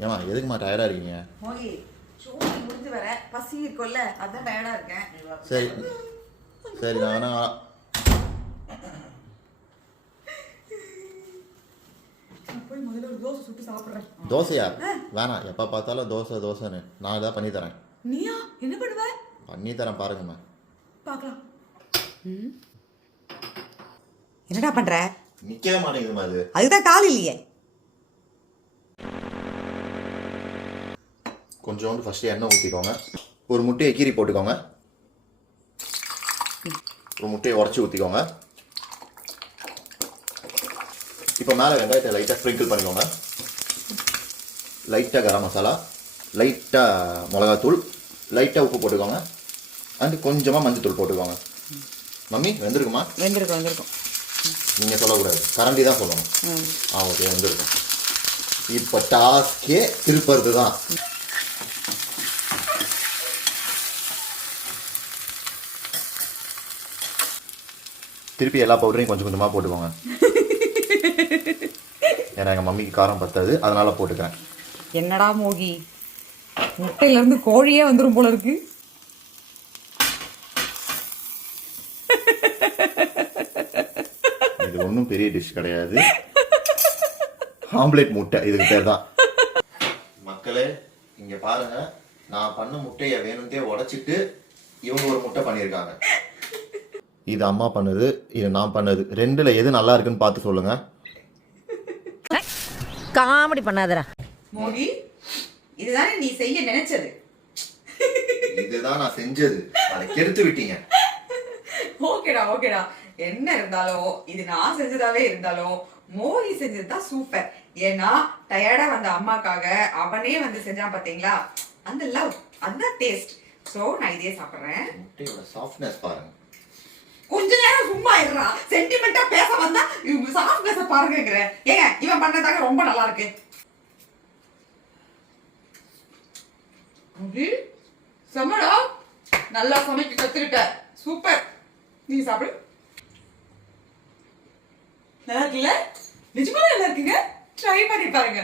ஏமா எதுக்குமா டயர்டா இருக்கீங்க? மோகி ஷூட்டிங் முடிஞ்சு வர பசி இருக்குல்ல அதான் டயர்டா இருக்கேன். சரி சரி நான் வேணா போய் முதல்ல ஒரு தோசை சுட்டு சாப்பிடுறேன். தோசையா? வேணாம், எப்போ பார்த்தாலும் தோசை தோசைன்னு. நான் இதாக பண்ணி தரேன். நீயா என்ன பண்ணுவ? பண்ணி தரேன் பாருங்கம்மா. பார்க்கலாம். என்னடா பண்ற? நிற்கவே மாட்டேங்குதுமா அது. அதுதான் கால் இல்லையே. கொஞ்சோண்டு ஃபஸ்ட்டு எண்ணெய் ஊற்றிக்கோங்க. ஒரு முட்டையை கீரி போட்டுக்கோங்க. ஒரு முட்டையை உடச்சி ஊற்றிக்கோங்க. இப்போ மேலே வெங்காயத்தை லைட்டாக ஸ்ப்ரிங்கிள் பண்ணிக்கோங்க. லைட்டாக கரம் மசாலா, லைட்டாக மிளகாத்தூள், லைட்டாக உப்பு போட்டுக்கோங்க. அண்ட் கொஞ்சமாக மஞ்சத்தூள் போட்டுக்கோங்க. மம்மி வெந்திருக்குமா? வெந்திருக்கும் வெந்திருக்கும். நீங்கள் சொல்லக்கூடாது, கரண்டி தான் சொல்லணும். ஓகே வெந்திருக்கும். இப்போ டாஸ்கே திருப்பறது தான். திருப்பி எல்லா பவுடரையும் கொஞ்சம் கொஞ்சமாக போட்டுக்கோங்க. ஏன்னா எங்கள் மம்மிக்கு காரம் பத்தாது, அதனால போட்டுக்கிறேன். என்னடா மோகி, முட்டையிலேருந்து கோழியே வந்துடும் போல இருக்கு. இது ஒன்றும் பெரிய டிஷ் கிடையாது. ஆம்லேட் முட்டை இதுக்கு பேர் தான். மக்களே இங்கே பாருங்க, நான் பண்ண முட்டையை வேணும்தே உடைச்சிட்டு இவங்க ஒரு முட்டை பண்ணியிருக்காங்க. இது அம்மா பண்ணது, இது நான் பண்ணது. ரெண்டுல எது நல்லா இருக்குன்னு பார்த்து சொல்லுங்க. காமெடி பண்ணாதடா மோகி, இதுதானே நீ செய்ய நினைச்சது. இதுதான் நான் செஞ்சது, அதை கெடுத்து விட்டீங்க. ஓகேடா ஓகேடா, என்ன இருந்தாலும் இது நான் செஞ்சதாவே இருந்தாலும் மோகி செஞ்சதுதான் சூப்பர். ஏன்னா டயர்டா வந்த அம்மாக்காக அவனே வந்து செஞ்சான் பாத்தீங்களா, அந்த லவ், அந்த டேஸ்ட். சோ நான் இதே சாப்பிடுறேன். முட்டையோட சாஃப்ட்னஸ் பாருங்க. கொஞ்ச நேரம் சும்மா இருடா, சென்டிமெண்டா பேச வந்தா இவங்க சாஃப்ட்னஸ் பாருங்கங்கற. ஏங்க இவன் பண்ணதாங்க ரொம்ப நல்லா இருக்கு. மோகி சமடா, நல்லா சமைக்க கத்துக்கிட்ட, சூப்பர். நீ சாப்பிடு. நல்லா இருக்குல்ல? நிஜமாவே நல்லா இருக்குங்க. ட்ரை பண்ணி பாருங்க.